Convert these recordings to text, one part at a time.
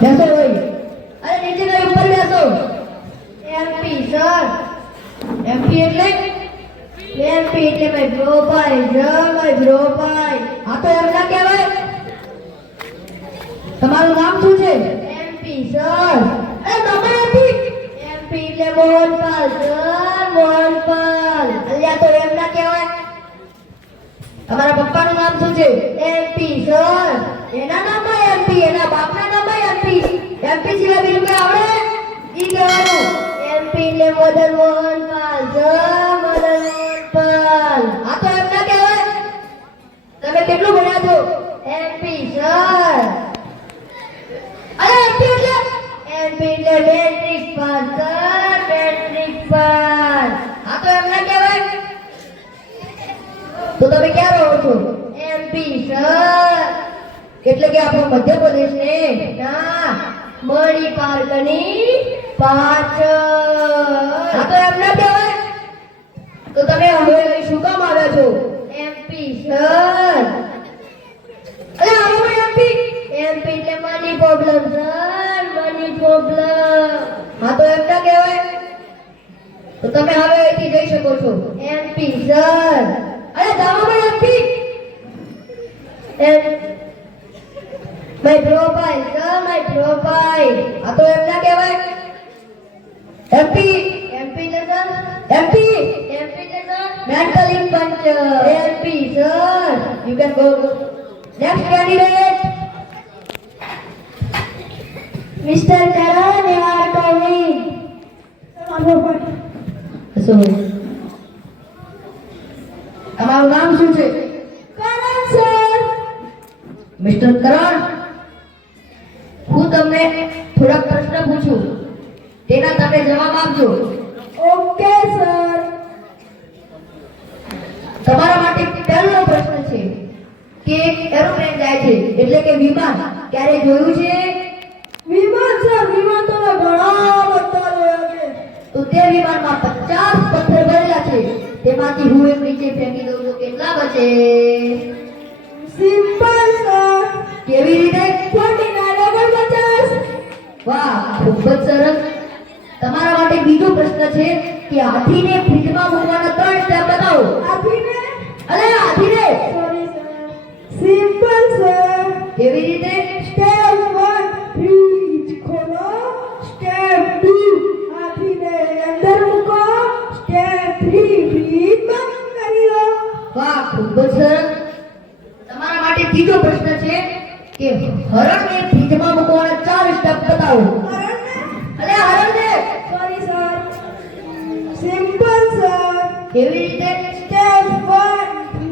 બેસો ભાઈ. અરે નીચે નહીં, ઉપર બેસો. MP sir. એમપી એટલે એમપી એટલે my profile sir, my profile. આ તો એમ ના કહેવાય. તમારું નામ શું છે? MP sir. અરે તમે એમપી. એમપી એટલે મોહનપાલ સર, મોહનપાલ. અલ્યા તો એમ ના કહેવાય. તમારા પપ્પાનું નામ શું છે? MP sir. એના નામમાં એમપી, એના બાપના નામમાં એમપી. એમપી સિવાય બીજું કઈ આવડે? ઈ કહેવાનું. એમપી એટલે મદન મોહનપાલ સર, મદન મોહનપાલ. આ તો એમ ના કહેવાય. તમે કેટલું ભણ્યા છો? MP sir. અરે એમપી એટલે એમપી એટલે matric pass sir, matric pass. આ તો એમ ના કહેવાય. તો તમે ક્યાં રહો છો? MP sir. એટલે કે આપણો મધ્યપ્રદેશ ને. ના, મણી પાર્કની પાછળ. આ તો એમ ના કહેવાય. તો તમે હવે અહીં શું કામ આવ્યા છો? MP sir. અરે આવો એમપી. એમપી એટલે money problem sir, money problem. હા તો એમ ના કહેવાય. તો તમે હવે અહીંથી જઈ શકો છો. MP sir. અરે જાવામાં MP. My profile sir, my profile. આ તો એમ ના કહેવાય. એમપી એમપી એટલે સર. એમપી એમપી એટલે સર. મેન્ટલ ઇમ્પંચર. MP sir. You can go. Next candidate. Mister Karan, you are coming. So, તમારું નામ શું છે? કરણ સર. મિસ્ટર કરણ, હું તમને થોડાક પ્રશ્ન પૂછું, તેના તમે જવાબ આપજો. Okay sir. તમારા માટે પહેલો પ્રશ્ન છે કે એરોપ્લેન જાય છે એટલે કે વિમાન ક્યારે જોયું છે? વિમાન સર, વિમાન તો મેં ઘણા બધા જોયા છે. તો તે વિમાનમાં 50 પથ્થર ભરેલા છે, તેમાંથી હું એક નીચે ફેંકી દઉં તો કેટલા બચે? Simple sir. કેવી રીતે? 49 over 50. વાહ, ખૂબ જ સરસ. તમારા માટે બીજો પ્રશ્ન છે કે હાથીને ફ્રીજમાં મૂકવાના 3 સ્ટેપ બતાવો. હાથીને. અરે હાથીને સોરી સર. Simple sir. કેવી રીતે? સ્ટેપ 1 ફ્રીજ ખોલો. સ્ટેપ 2 હાથીને અંદર મૂકો. સ્ટેપ 3 ફ્રીજ બંધ કરી દો. વાહ, ખૂબ જ સરસ. તમારા માટે ત્રીજો પ્રશ્ન છે કે હરણને ફ્રીજમાં મૂકવાના 4 સ્ટેપ બતાવો. અરે હરણને. Sorry sir. Simple sir. કેવી રીતે? સ્ટેપ 1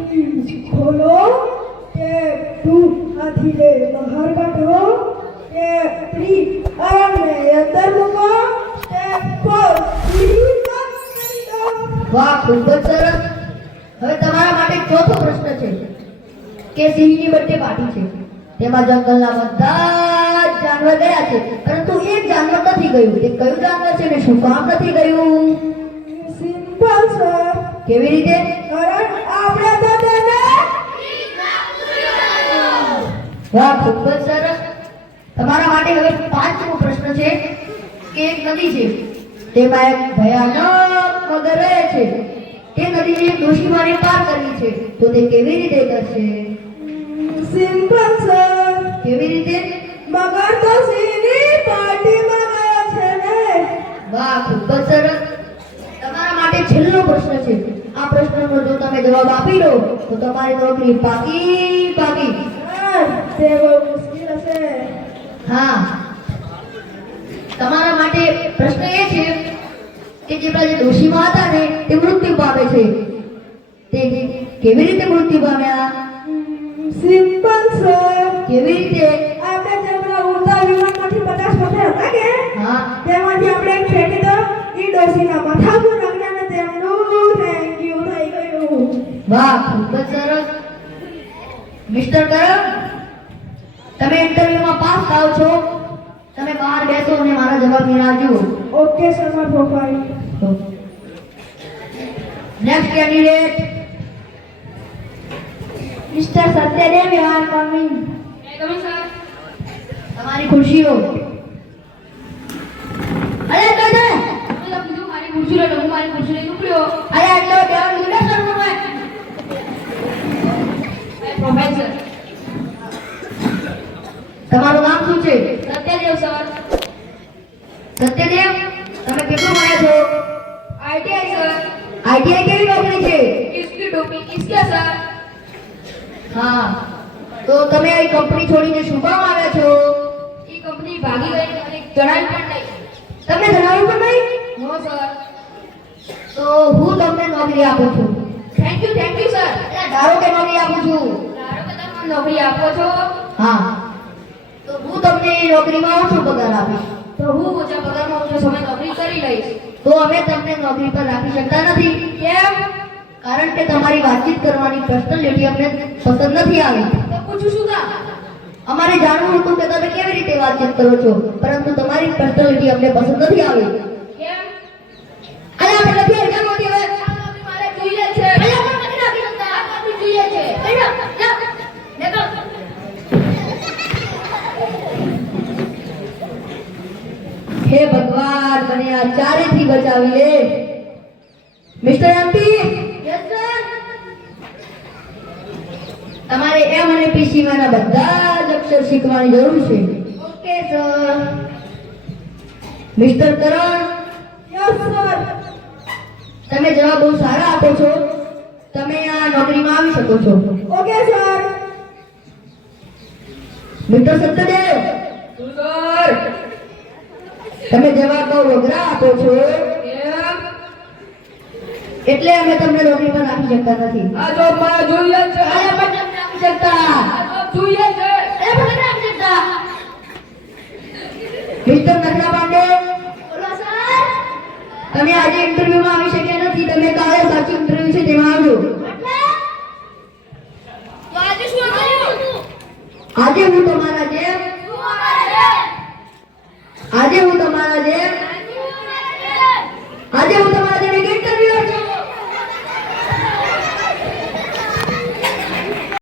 ફ્રીજ ખોલો. સ્ટેપ 2 હાથીને બહાર કાઢો. સ્ટેપ 3 હરણને અંદર મૂકો. સ્ટેપ 4 ફ્રીજ બંધ કરી દો. વાહ, ખૂબ જ સરસ. હવે તમારા માટે ચોથો પ્રશ્ન છે કે સિંહની બર્થડે પાર્ટી છે, તેમાં જંગલના બધા જ જાનવર ગયા છે, પરંતુ એક જાનવર નથી ગયું. તે કયું જાનવર છે ને શું કામ નથી ગયું? Simple sir. કેવી રીતે? હરણ આપણે તો તેને વાહ, ખૂબ જ સરસ. તમારા માટે હવે પાંચમો પ્રશ્ન છે કે એક નદી છે, તેમાં એક ભયાનક મગર રહે છે. તે નદીને ડોશીમાને પાર કરવી છે, તો તે કેવી રીતે કરશે? Simple sir. કેવી રીતે? મગર તો સિંહની પાર્ટીમાં ગયો છે ને. વાહ, ખૂબ જ સરસ. તમારા માટે છેલ્લો પ્રશ્ન છે. આ પ્રશ્નનો જો તમે જવાબ આપી દો તો તમારી નોકરી પાકી પાકી. સર, તે બહુ મુશ્કેલ હશે. હા, તમારા માટે પ્રશ્ન એ છે કે જે પેલા જે ડોશીમાં હતા ને તે મૃત્યુ પામે છે, તે કેવી રીતે મૃત્યુ પામ્યા? Simple sir. કેવી રીતે? આપણે જે પેલા ઉડતા વિમાનમાંથી 50 પથ્થર હતા કે હા, તેમાંથી આપણે એક ફેંકી દો. ઈ ડોશીના માથા પર લાગ્યા ને તેમનું થેન્ક યુ થઈ ગયું. વાહ, ખૂબ જ સરસ. મિસ્ટર કરણ, તમે ઇન્ટરવ્યુમાં પાસ થાવ છો. તમે બહાર બેસો અને મારા જવાબની રાહ જુઓ. Okay sir, my profile. Next candidate. Mister Satyadev, you are coming. તમારી ખુરશીઓ. અરે તો તમે કીધું મારી ખુરશી લો તો હું મારી ખુરશી લઈને ઉપડ્યો. અરે આટલો બેવાનું લીધો સર પ્રોફેસર તમારું નામ શું છે? સત્યદેવ સર. સત્યદેવ, તમે કેટલું ભણ્યા છો? ITI sir. આઈટીઆઈ કેવી નોકરી છે? કિસકી ટોપી કિસકે સર. હા, તો તમે આ કંપની છોડીને શું કામ આવ્યા છો? એ કંપની ભાગી ગઈ અને જણાવ્યું પણ નહીં. તમને જણાવ્યું પણ નહીં? નો સર. તો હું તમને નોકરી આપું છું. Thank you sir. એટલે ધારો કે નોકરી આપું છું. ધારો કે તમે મને નોકરી આપો છો હા, તો હું તમને એ નોકરીમાં ઓછો પગાર આપીશ. તો હું ઓછા પગારમાં ઓછો સમય નોકરી કરી લઈશ. તો અમે તમને નોકરી પર રાખી શકતા નથી. કેમ? કારણ કે તમારી વાતચીત કરવાની પર્સનાલિટી અમને પસંદ નથી આવી. તો પૂછું શું કામ? અમારે જાણવું હતું કે તમે કેવી રીતે વાતચીત કરો છો, પરંતુ તમારી પર્સનાલિટી અમને પસંદ નથી આવી. કેમ? અરે આપણે નથી હરકત હોતી હવે. આ નોકરી મારે જોઈએ છે. અહીંયા પણ નથી રાખી શકતા. આ નોકરી જોઈએ છે. અહીંયા, જા, નીકળ. હે ભગવાન, મને આ ચારેથી બચાવી લે. Mister MP, yes sir. તમારે એમ અને પીસી ના બધા જ અક્ષર શીખવાની જરૂર છે. Okay sir. મિસ્ટર કરણ, યસ સર. તમે જવાબ બહુ સારા આપો છો. તમે આ નોકરીમાં આવી શકો છો. Okay sir. Mister Satyadev, sir. તમે જવાબ બહુ વગરા આપો છો, કેમ? એટલે અમે તમને નોકરી પર રાખી શકતા નથી. આ જોબ મારે જોઈએ છે. અરે પણ તમને રાખી શકતા. આ જોબ જોઈએ છે. અરે પણ નથી રાખી શકતા. મિસ્ટર નખરા પાંડે, બોલો સર. તમે આજે ઇન્ટરવ્યુમાં આવી શક્યા નથી. તમે કાલે સાચી ઇન્ટરવ્યુ છે તેમાં આવજો. તો આજે શું થયું? આજે હું તમારા જેમ